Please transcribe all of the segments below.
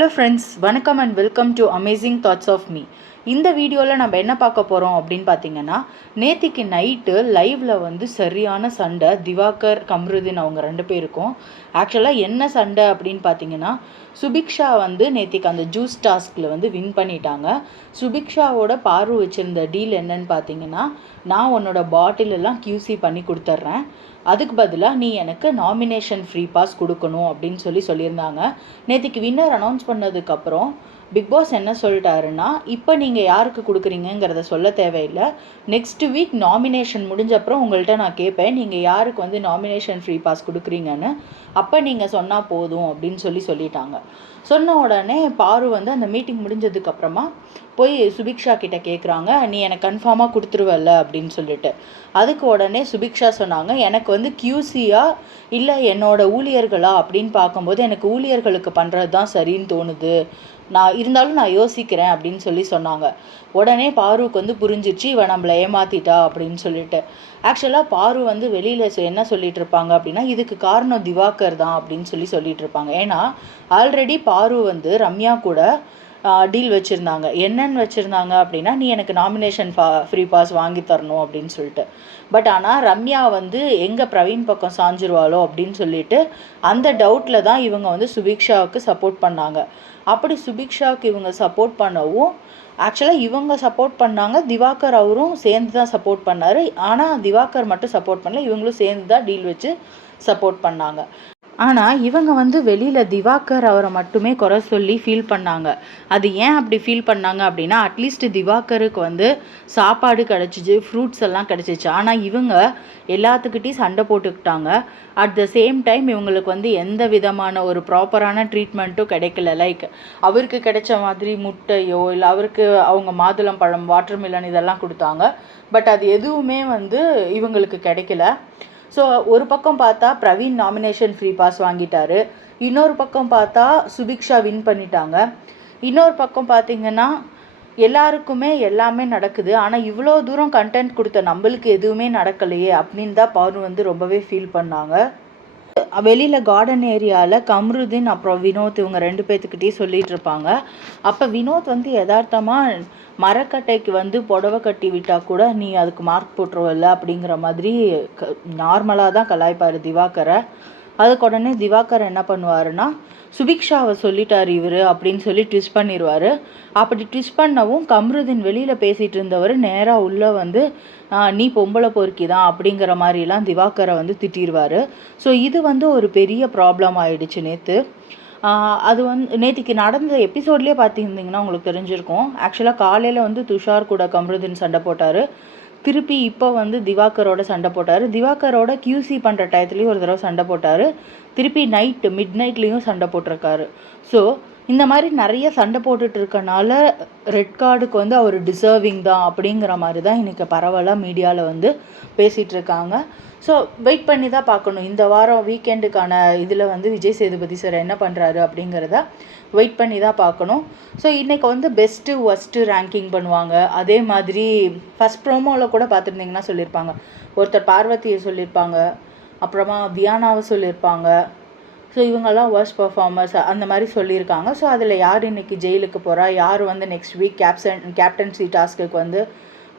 Hello friends, வணக்கம் and welcome to amazing thoughts of me. இந்த வீடியோவில் நம்ம என்ன பார்க்க போகிறோம் அப்படின்னு பார்த்தீங்கன்னா, நேத்திக்கு நைட்டு லைவில் வந்து சரியான சண்டை திவாகர் கம்ருதீன் அவங்க 2 பேருக்கும். ஆக்சுவலாக என்ன சண்டை அப்படின்னு பார்த்தீங்கன்னா, சுபிக்ஷா வந்து நேத்திக்கு அந்த ஜூஸ் டாஸ்கில் வந்து வின் பண்ணிட்டாங்க. சுபிக்ஷாவோட பார்வை வச்சுருந்த டீல் என்னன்னு பார்த்தீங்கன்னா, நான் உன்னோட பாட்டில் எல்லாம் QC பண்ணி கொடுத்துட்றேன், அதுக்கு பதிலாக நீ எனக்கு நாமினேஷன் ஃப்ரீ பாஸ் கொடுக்கணும் அப்படின்னு சொல்லியிருந்தாங்க. நேற்றுக்கு வின்னர் அனௌன்ஸ் பண்ணதுக்கப்புறம் பிக் பாஸ் என்ன சொல்லிட்டாருன்னா, இப்போ நீங்கள் யாருக்கு கொடுக்குறீங்கிறத சொல்ல தேவையில்லை, நெக்ஸ்ட் வீக் நாமினேஷன் முடிஞ்சப்பறம் உங்கள்கிட்ட நான் கேட்பேன், நீங்கள் யாருக்கு வந்து நாமினேஷன் ஃப்ரீ பாஸ் கொடுக்குறீங்கன்னு, அப்போ நீங்கள் சொன்னால் போதும் அப்படின்னு சொல்லிட்டாங்க. சொன்ன உடனே பாரு வந்து அந்த மீட்டிங் முடிஞ்சதுக்கப்புறமா போய் சுபிக்ஷா கிட்ட கேட்குறாங்க, நீ எனக்கு கன்ஃபார்மாக கொடுத்துருவல்ல அப்படின்னு சொல்லிட்டு. அதுக்கு உடனே சுபிக்ஷா சொன்னாங்க, எனக்கு வந்து QCயா இல்லை என்னோட ஊழியர்களா அப்படின்னு பார்க்கும்போது எனக்கு ஊழியர்களுக்கு பண்ணுறது தான் சரின்னு தோணுது, நான் யோசிக்கிறேன் அப்படின்னு சொன்னாங்க. உடனே பாருக்கு வந்து புரிஞ்சிச்சு, இவன் நம்மளை ஏமாத்திட்டா அப்படின்னு சொல்லிட்டு. ஆக்சுவலாக பாரு வந்து வெளியில் என்ன சொல்லிட்டு இருப்பாங்க அப்படின்னா, இதுக்கு காரணம் திவாகர் தான் அப்படின்னு சொல்லிட்டு இருப்பாங்க. ஏன்னா ஆல்ரெடி பாரு வந்து ரம்யா கூட டீல் வச்சுருந்தாங்க. என்னன்னு வச்சுருந்தாங்க அப்படின்னா, நீ எனக்கு நாமினேஷன் ஃப்ரீ பாஸ் வாங்கி தரணும் அப்படின்னு சொல்லிட்டு. பட் ஆனால் ரம்யா வந்து எங்கே பிரவீன் பக்கம் சாஞ்சிருவாளோ அப்படின்னு சொல்லிட்டு அந்த டவுட்டில் தான் இவங்க வந்து சுபிக்ஷாவுக்கு சப்போர்ட் பண்ணாங்க. அப்படி சுபிக்ஷாவுக்கு இவங்க சப்போர்ட் பண்ணவும் ஆக்சுவலாக இவங்க சப்போர்ட் பண்ணாங்க, திவாகர் அவரும் சேர்ந்து தான் சப்போர்ட் பண்ணார். ஆனால் திவாகர் மட்டும் சப்போர்ட் பண்ணல, இவங்களும் சேர்ந்து தான் டீல் வச்சு சப்போர்ட் பண்ணாங்க. ஆனால் இவங்க வந்து வெளியில் திவாகர் அவரை மட்டுமே குறை சொல்லி ஃபீல் பண்ணாங்க. அது ஏன் அப்படி ஃபீல் பண்ணாங்க அப்படின்னா, அட்லீஸ்ட் திவாகருக்கு வந்து சாப்பாடு கிடச்சிச்சு, ஃப்ரூட்ஸ் எல்லாம் கிடச்சிச்சு. ஆனால் இவங்க எல்லாத்துக்கிட்டையும் சண்டை போட்டுக்கிட்டாங்க. அட் த சேம் டைம் இவங்களுக்கு வந்து எந்த விதமான ஒரு ப்ராப்பரான ட்ரீட்மெண்ட்டும் கிடைக்கல. லைக் அவருக்கு கிடைச்ச மாதிரி முட்டையோ இல்லை அவருக்கு அவங்க மாதுளம்பழம், வாட்டர்மெலன் இதெல்லாம் கொடுத்தாங்க. பட் அது எதுவுமே வந்து இவங்களுக்கு கிடைக்கல. ஸோ ஒரு பக்கம் பார்த்தா பிரவீன் நாமினேஷன் ஃப்ரீ பாஸ் வாங்கிட்டாரு, இன்னொரு பக்கம் பார்த்தா சுபிக்ஷா வின் பண்ணிட்டாங்க. இன்னொரு பக்கம் பார்த்திங்கன்னா எல்லாருக்குமே எல்லாமே நடக்குது, ஆனால் இவ்வளோ தூரம் கண்டென்ட் கொடுத்த நம்மளுக்கு எதுவுமே நடக்கலையே அப்படின்னு தான் பாரு வந்து ரொம்பவே ஃபீல் பண்ணாங்க. வெளியில் கார்டன் ஏரியாவில் கம்ருதீன் அப்புறம் வினோத் இவங்க 2 பேர்த்துக்கிட்டே சொல்லிகிட்டு இருப்பாங்க. அப்போ வினோத் வந்து யதார்த்தமாக மரக்கட்டைக்கு வந்து புடவை கட்டி விட்டால் கூட நீ அதுக்கு மார்க் போட்டுருவல்ல அப்படிங்கிற மாதிரி நார்மலாக தான் கலாய்ப்பார் திவாகரை. அதுக்கு உடனே திவாகர் என்ன பண்ணுவாருன்னா, சுபிக்ஷாவை சொல்லிட்டார் இவர் அப்படின்னு ட்விஸ்ட் பண்ணிடுவார். அப்படி ட்விஸ்ட் பண்ணவும் கம்ருதீன் வெளியில் பேசிகிட்டு இருந்தவர் நேராக உள்ளே வந்து, நீ பொம்பளை பொறுக்கி தான் அப்படிங்கிற மாதிரிலாம் திவாகரை வந்து திட்டிடுவார். ஸோ இது வந்து ஒரு பெரிய ப்ராப்ளம் ஆயிடுச்சு நேற்று. அது வந்து நேற்றுக்கு நடந்த எபிசோட்லேயே பார்த்துருந்தீங்கன்னா உங்களுக்கு தெரிஞ்சிருக்கும். ஆக்சுவலாக காலையில் வந்து துஷார் கூட கம்ருதீன் சண்டை போட்டார், திருப்பி இப்போ வந்து திவாகரோட சண்டை போட்டார். திவாகரோட QC பண்ணுற டயத்துலேயும் ஒரு தடவை சண்டை போட்டார், திருப்பி மிட் நைட்லேயும் சண்டை போட்டிருக்காரு. ஸோ இந்த மாதிரி நிறைய சண்டை போட்டுட்டு இருக்கனால ரெட் கார்டுக்கு வந்து அவர் டிசர்விங் தான் அப்படிங்கிற மாதிரி தான் இன்றைக்கி பரவலாக மீடியாவில் வந்து பேசிகிட்டு இருக்காங்க. ஸோ வெயிட் பண்ணி தான் பார்க்கணும், இந்த வாரம் வீக்கெண்டுக்கான இதில் வந்து விஜய் சேதுபதி சார் என்ன பண்ணுறாரு அப்படிங்கிறத வெயிட் பண்ணி தான் பார்க்கணும். ஸோ இன்றைக்கி வந்து பெஸ்ட்டு ஒஸ்ட்டு ரேங்கிங் பண்ணுவாங்க. அதே மாதிரி ஃபஸ்ட் ப்ரோமோவில் கூட பார்த்துருந்தீங்கன்னா சொல்லியிருப்பாங்க, ஒருத்தர் பார்வதியை சொல்லியிருப்பாங்க, அப்புறமா தியானாவை சொல்லியிருப்பாங்க. ஸோ இவங்கெல்லாம் ஒர்ஸ்ட் பர்ஃபார்மர்ஸ் அந்த மாதிரி சொல்லியிருக்காங்க. ஸோ அதில் யார் இன்றைக்கி ஜெயிலுக்கு போகிறா, யார் வந்து நெக்ஸ்ட் வீக் கேப்டன்சி டாஸ்க்குக்கு வந்து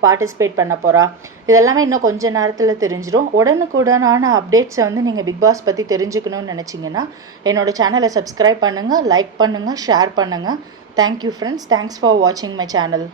பார்ட்டிசிபேட் பண்ண போகிறா, இதெல்லாமே இன்னும் கொஞ்சம் நேரத்தில் தெரிஞ்சிடும். உடனுக்குடனான அப்டேட்ஸை வந்து நீங்கள் பிக் பாஸ் பற்றி தெரிஞ்சுக்கணும்னு நினச்சிங்கன்னா என்னோடய சேனலை சப்ஸ்கிரைப் பண்ணுங்கள், லைக் பண்ணுங்கள், ஷேர் பண்ணுங்கள். தேங்க்யூ ஃப்ரெண்ட்ஸ், தேங்க்ஸ் ஃபார் வாட்சிங் மை சேனல்.